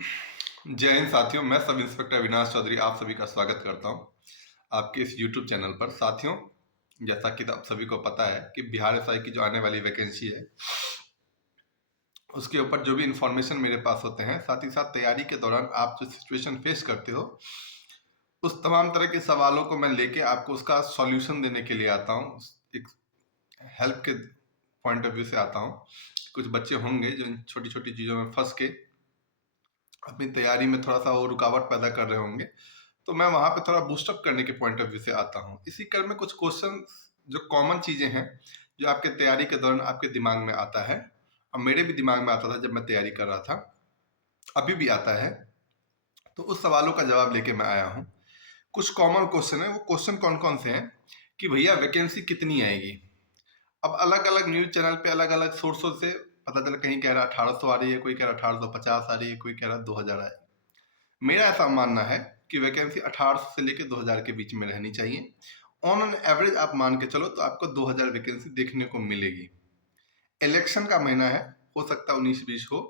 जय हिंद साथियों, मैं सब इंस्पेक्टर अविनाश चौधरी आप सभी का स्वागत करता हूं आपके इस YouTube चैनल पर। साथियों, जैसा कि आप सभी को पता है कि बिहार एसआई की जो आने वाली वैकेंसी है उसके ऊपर जो भी इंफॉर्मेशन मेरे पास होते हैं, साथ ही साथ तैयारी के दौरान आप जो सिचुएशन फेस करते हो उस तमाम तरह के सवालों को मैं लेके आपको उसका सॉल्यूशन देने के लिए आता हूँ। एक हेल्प के पॉइंट ऑफ व्यू से आता हूँ। कुछ बच्चे होंगे जो इन छोटी छोटी चीज़ों में फंस के अपनी तैयारी में थोड़ा सा वो रुकावट पैदा कर रहे होंगे, तो मैं वहाँ पे थोड़ा बूस्टअप करने के पॉइंट ऑफ व्यू से आता हूँ। इसी क्रम में कुछ क्वेश्चन जो कॉमन चीज़ें हैं, जो आपके तैयारी के दौरान आपके दिमाग में आता है, और मेरे भी दिमाग में आता था जब मैं तैयारी कर रहा था, अभी भी आता है। तो उस सवालों का जवाब लेके मैं आया हूँ। कुछ कॉमन क्वेश्चन है, वो क्वेश्चन कौन कौन से हैं कि भैया वैकेंसी कितनी आएगी। अब अलग अलग न्यूज चैनल पे अलग अलग सोर्सों से पता चला, कहीं कह रहा 1800 आ रही है, कोई कह रहा 1850 आ रही है, कोई कह रहा 2000 आ रही है। मेरा ऐसा मानना है कि वैकेंसी 1800 से लेकर 2000 के बीच में रहनी चाहिए। ऑन एन एवरेज आप मान के चलो तो आपको 2000 वैकेंसी देखने को मिलेगी। इलेक्शन का महीना है, हो सकता है 19-20 हो,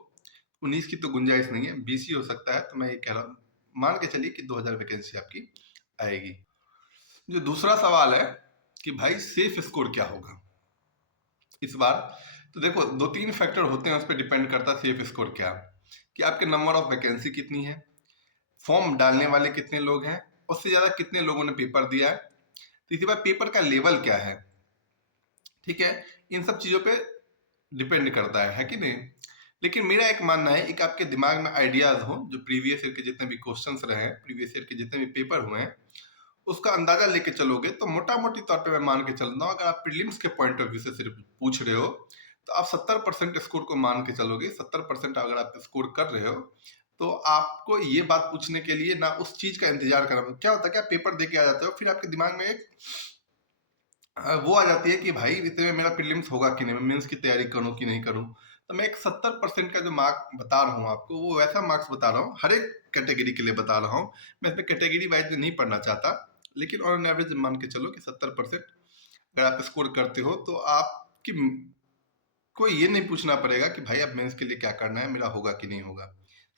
19 की तो गुंजाइश नहीं है, 20 ही हो सकता है। तो मैं ये कह रहा हूँ, मान के चलिए कि 2000 वैकेंसी आपकी आएगी। जो दूसरा सवाल है कि भाई सेफ स्कोर क्या होगा इस बार, तो देखो 2-3 फैक्टर होते हैं, उस पर डिपेंड करता है सेफ स्कोर क्या है। कि आपके नंबर ऑफ वैकेंसी कितनी है, फॉर्म डालने वाले कितने लोग हैं, उससे ज़्यादा कितने लोगों ने पेपर दिया है, तीसरी बात पेपर का लेवल क्या है। ठीक है, इन सब चीज़ों पे डिपेंड करता है कि नहीं। लेकिन मेरा एक मानना है, एक आपके दिमाग में आइडियाज हो, जो प्रीवियस ईयर के जितने भी क्वेश्चंस रहे हैं, प्रीवियस ईयर के जितने भी पेपर हुए हैं, उसका अंदाजा लेके चलोगे तो मोटा मोटी तौर पे मैं मान के चलता हूँ, अगर आप प्रीलिम्स के पॉइंट ऑफ व्यू से सिर्फ पूछ रहे हो तो आप 70% स्कोर को मान के चलोगे। 70% अगर आप स्कोर कर रहे हो तो आपको ये बात पूछने के लिए ना उस चीज का इंतजार करना। क्या होता है कि आप पेपर दे के आ जाते हो, फिर आपके दिमाग में एक वो आ जाती है कि भाई इतने में मेरा प्रीलिम्स होगा कि नहीं, मैं मेंस की तैयारी करूं कि नहीं करूं। तो मैं एक 70% का जो मार्क बता रहा हूँ आपको, वो वैसा मार्क्स बता रहा हूँ, हर एक कैटेगरी के लिए बता रहा हूँ। मैं इसमें कैटेगरी वाइज नहीं पढ़ना चाहता, लेकिन ऑन एवरेज मान के चलो कि 70% अगर आप स्कोर करते हो तो आपकी को ये नहीं पूछना पड़ेगा कि भाई अब मेंस के लिए क्या करना है, मेरा होगा कि नहीं होगा।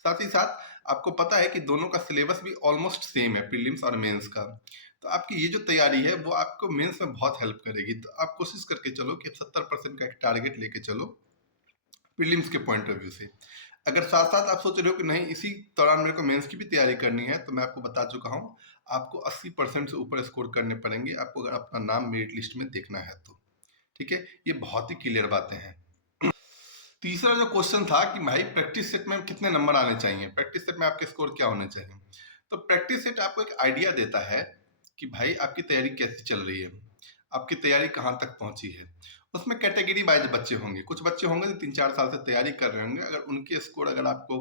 साथ ही साथ आपको पता है कि दोनों का सिलेबस भी ऑलमोस्ट सेम है, प्रीलिम्स और मेंस का। तो आपकी ये जो तैयारी है वो आपको मेंस में बहुत हेल्प करेगी। तो आप कोशिश करके चलो कि 70% का एक टारगेट लेके चलो प्रीलिम्स के पॉइंट ऑफ व्यू से। अगर साथ साथ आप सोच रहे हो कि नहीं इसी दौरान मेरे को मेंस की भी तैयारी करनी है, तो मैं आपको बता चुका हूँ, आपको 80% से ऊपर स्कोर करने पड़ेंगे आपको, अगर अपना नाम मेरिट लिस्ट में देखना है तो। ठीक है, ये बहुत ही क्लियर बातें हैं। तीसरा जो क्वेश्चन था कि भाई प्रैक्टिस सेट में कितने नंबर आने चाहिए, प्रैक्टिस सेट में आपके स्कोर क्या होने चाहिए। तो प्रैक्टिस सेट आपको एक आइडिया देता है कि भाई आपकी तैयारी कैसी चल रही है, आपकी तैयारी कहाँ तक पहुंची है। उसमें कैटेगरी वाइज बच्चे होंगे, कुछ बच्चे होंगे जो 3-4 साल से तैयारी कर रहे होंगे, अगर उनके स्कोर अगर आपको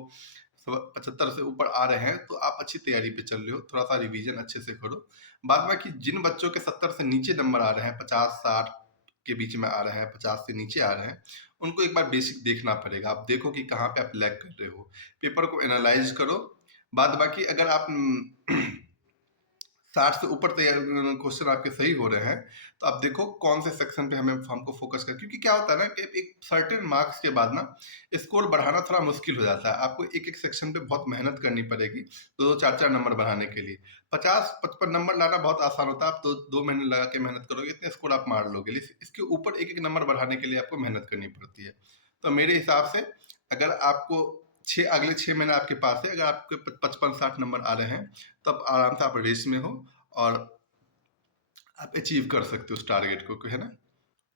75 से ऊपर आ रहे हैं तो आप अच्छी तैयारी पे चल रहे हो, थोड़ा सा रिवीजन अच्छे से करो। बाद बाकी जिन बच्चों के 70 से नीचे नंबर आ रहे हैं, 50-60 के बीच में आ रहे हैं, 50 से नीचे आ रहे हैं, उनको एक बार बेसिक देखना पड़ेगा। आप देखो कि कहाँ पे आप लैग कर रहे हो, पेपर को एनालाइज करो। बाद बाकी अगर आप 60 से ऊपर तैयार क्वेश्चन आपके सही हो रहे हैं तो आप देखो कौन से सेक्शन पे हमको फोकस कर, क्योंकि क्या होता है ना कि एक सर्टेन मार्क्स के बाद ना स्कोर बढ़ाना थोड़ा मुश्किल हो जाता है। आपको एक एक सेक्शन पे बहुत मेहनत करनी पड़ेगी, 2-2, 4-4 नंबर बढ़ाने के लिए। 50-55 नंबर लाना बहुत आसान होता है, आप 2 महीने लगा के मेहनत करोगे, इतने स्कोर आप मार लोगे। इसके ऊपर एक एक नंबर बढ़ाने के लिए आपको मेहनत करनी पड़ती है। तो मेरे हिसाब से अगर आपको अगले 6 महीने आपके पास है, अगर आपके 55-60 नंबर आ रहे हैं तो आप आराम से आप रेस में हो और आप अचीव कर सकते हो उस टारगेट को, है ना।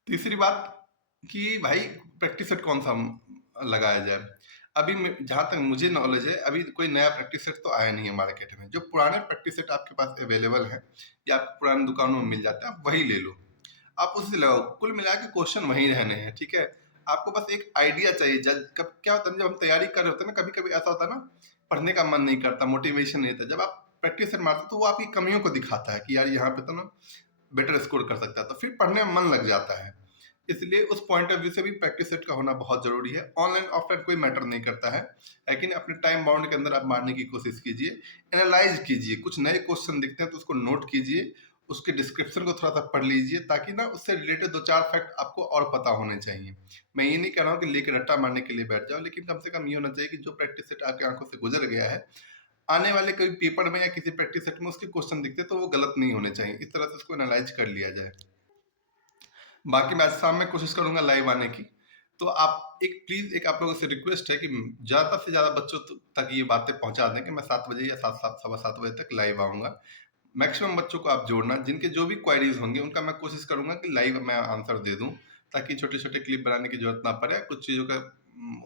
तीसरी बात कि भाई प्रैक्टिस सेट कौन सा लगाया जाए। अभी जहाँ तक मुझे नॉलेज है, अभी कोई नया प्रैक्टिस सेट तो आया नहीं है मार्केट में। जो पुराने प्रैक्टिस सेट आपके पास अवेलेबल है या आपको पुरानी दुकानों में मिल जाता है, आप वही ले लो, आप उससे लगाओ। कुल मिला के क्वेश्चन वही रहने हैं, ठीक है। आपको बस एक आइडिया चाहिए। जब कब क्या होता है, जब हम तैयारी कर रहे होते हैं ना, कभी कभी ऐसा होता है ना, पढ़ने का मन नहीं करता, मोटिवेशन नहीं रहता। जब आप प्रैक्टिस सेट मारते हो तो वो आपकी कमियों को दिखाता है कि यार यहाँ पे तो ना बेटर स्कोर कर सकता है, तो फिर पढ़ने में मन लग जाता है। इसलिए उस पॉइंट ऑफ व्यू से भी प्रैक्टिस सेट का होना बहुत जरूरी है। ऑनलाइन ऑफलाइन कोई मैटर नहीं करता है, लेकिन अपने टाइम बाउंड के अंदर आप मारने की कोशिश कीजिए, एनालाइज कीजिए। कुछ नए क्वेश्चन दिखते हैं तो उसको नोट कीजिए उसके डिस्क्रिप्शन को थोड़ा-सा पढ़ लीजिए, ताकि ना उससे रिलेटेड 2-4 फैक्ट आपको और पता होने चाहिए। मैं ये नहीं कह रहा हूँ कि लेके रट्टा मारने के लिए बैठ जाओ, लेकिन कम से कम ये होना चाहिए कि जो प्रैक्टिस सेट आपकी आँखों से गुज़र गया है, आने वाले कोई पेपर में या किसी प्रैक्टिस सेट में उसके क्वेश्चन दिखते हैं तो वो गलत नहीं होने चाहिए। इस तरह से उसको एनालाइज़ कर लिया जाए। बाकी मैं आज शाम में कोशिश करूँगा लाइव आने की। तो आप एक प्लीज़ एक आप लोगों से रिक्वेस्ट है कि ज़्यादा से ज़्यादा बच्चों तक ये बातें पहुँचा दें कि मैं 7 बजे या 7 सवा 7 बजे तक लाइव आऊँगा। मैक्सिमम बच्चों को आप जोड़ना, जिनके जो भी क्वेरीज़ होंगी उनका मैं कोशिश करूँगा कि लाइव मैं आंसर दे दूँ, ताकि छोटे-छोटे क्लिप बनाने की ज़रूरत ना पड़े, कुछ चीज़ों का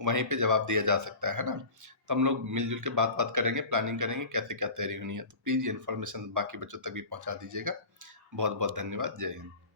वहीं पे जवाब दिया जा सकता है ना? तो हम लोग मिल-जुल के बात-वात करेंगे, प्लानिंग करेंगे कैसे क्या तैयारी होनी है। तो प्लीज़ ये इन्फॉर्मेशन बाकी बच्चों तक भी पहुँचा दीजिएगा। बहुत-बहुत धन्यवाद। जय हिंद।